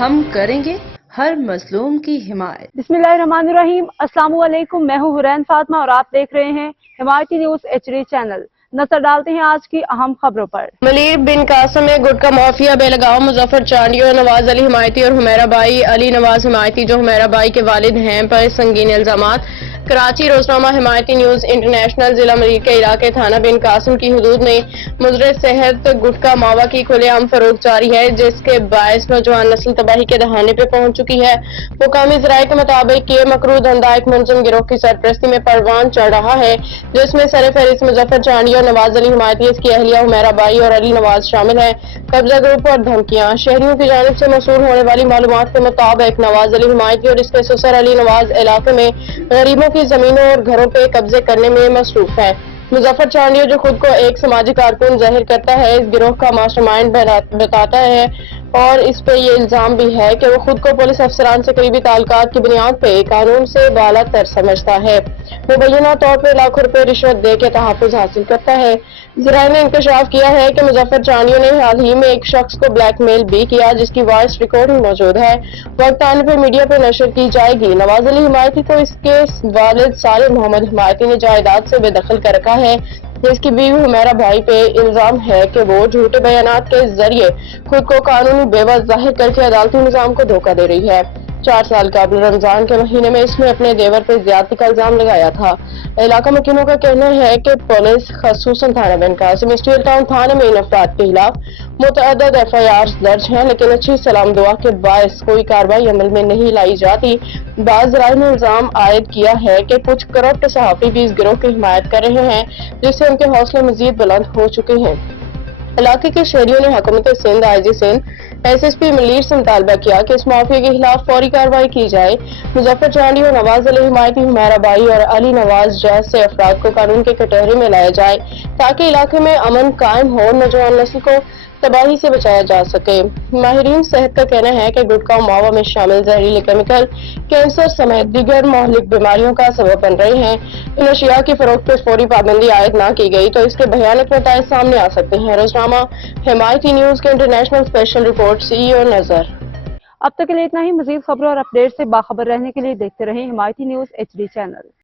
ہم کریں گے ہر مظلوم کی حمایت۔ بسم اللہ الرحمن الرحیم۔ السلام علیکم، میں ہوں حرین فاطمہ اور آپ دیکھ رہے ہیں حمایتی نیوز HD چینل۔ نظر ڈالتے ہیں آج کی اہم خبروں پر۔ ملیر بن قاسم میں گٹکا مافیا بے لگام مظفر چانڈیو، نواز علی حمایتی اور حمیرہ بائی علی نواز حمایتی جو حمیرہ بائی کے والد ہیں پر سنگین الزامات۔ کراچی روزنامہ حمایتی نیوز انٹرنیشنل ضلع ملیر کے علاقے تھانہ بن قاسم کی حدود میں مضر صحت گٹکا ماوا کی کھلے عام فروخت جاری ہے، جس کے باعث نوجوان نسل تباہی کے دہانے پہ پہنچ چکی ہے۔ مقامی ذرائع کے مطابق یہ مکروہ دھندا ایک منظم گروہ کی سرپرستی میں پروان چڑھ رہا ہے، جس میں سر فہرست مظفر چانڈیو، نواز علی حمایتی، اس کی اہلیہ حمیرہ بائی اور علی نواز شامل ہیں۔ قبضہ گروپ اور دھمکیاں۔ شہریوں کی جانب سے موصول ہونے والی معلومات کے مطابق نواز علی حمایتی اور اس کے سسر علی نواز علاقے میں غریبوں کی زمینوں اور گھروں پہ قبضے کرنے میں مصروف ہے۔ مظفر چانڈیو جو خود کو ایک سماجی کارکن ظاہر کرتا ہے، اس گروہ کا ماسٹر مائنڈ بتاتا ہے اور اس پہ یہ الزام بھی ہے کہ وہ خود کو پولیس افسران سے قریبی تعلقات کی بنیاد پہ قانون سے بالا تر سمجھتا ہے۔ مبینہ طور پہ لاکھوں روپے رشوت دے کے تحفظ حاصل کرتا ہے۔ ذرائع نے انکشاف کیا ہے کہ مظفر چانڈیو نے حال ہی میں ایک شخص کو بلیک میل بھی کیا، جس کی وائس ریکارڈنگ موجود ہے، وقت آنے پر میڈیا پر نشر کی جائے گی۔ نواز علی حمایتی کو اس کے والد صالح محمد حمایتی نے جائیداد سے بے دخل کر رکھا ہے۔ اس کی بیوی حمیرہ بائی پہ الزام ہے کہ وہ جھوٹے بیانات کے ذریعے خود کو قانونی بیوہ ظاہر کر کے عدالتی نظام کو دھوکہ دے رہی ہے۔ 4 سال قبل رمضان کے مہینے میں اس نے اپنے دیور پر زیادتی کا الزام لگایا تھا۔ علاقہ مکینوں کا کہنا ہے کہ پولیس خصوصاً تھانہ بن قاسم اسٹیل ٹاؤن تھانے میں ان افراد کے خلاف متعدد FIRs درج ہیں، لیکن اچھی سلام دعا کے باعث کوئی کارروائی عمل میں نہیں لائی جاتی۔ بعض ذرائع نے الزام عائد کیا ہے کہ کچھ کرپٹ صحافی بھی اس گروہ کی حمایت کر رہے ہیں، جس سے ان کے حوصلے مزید بلند ہو چکے ہیں۔ علاقے کے شہریوں نے حکومت سندھ، IG سندھ، SSP ملیر سے مطالبہ کیا کہ اس مافیا کے خلاف فوری کارروائی کی جائے۔ مظفر چانڈیو، نواز علی حمایتی، حمیرہ بائی اور علی نواز جیسے افراد کو قانون کے کٹہرے میں لایا جائے تاکہ علاقے میں امن قائم ہو اور نوجوان نسل کو تباہی سے بچایا جا سکے۔ ماہرین صحت کا کہنا ہے کہ گٹکا و ماوا میں شامل زہریلے کیمیکل کینسر سمیت دیگر مہلک بیماریوں کا سبب بن رہے ہیں۔ ان اشیاء کی فروخت پر فوری پابندی عائد نہ کی گئی تو اس کے بھیانک نتائج سامنے آ سکتے ہیں۔ روزنامہ حمایتی نیوز کے انٹرنیشنل اسپیشل رپورٹ CEO نظر۔ اب تک کے لیے اتنا ہی۔ مزید خبروں اور اپڈیٹ سے باخبر رہنے کے لیے دیکھتے رہیں حمایتی نیوز HD چینل۔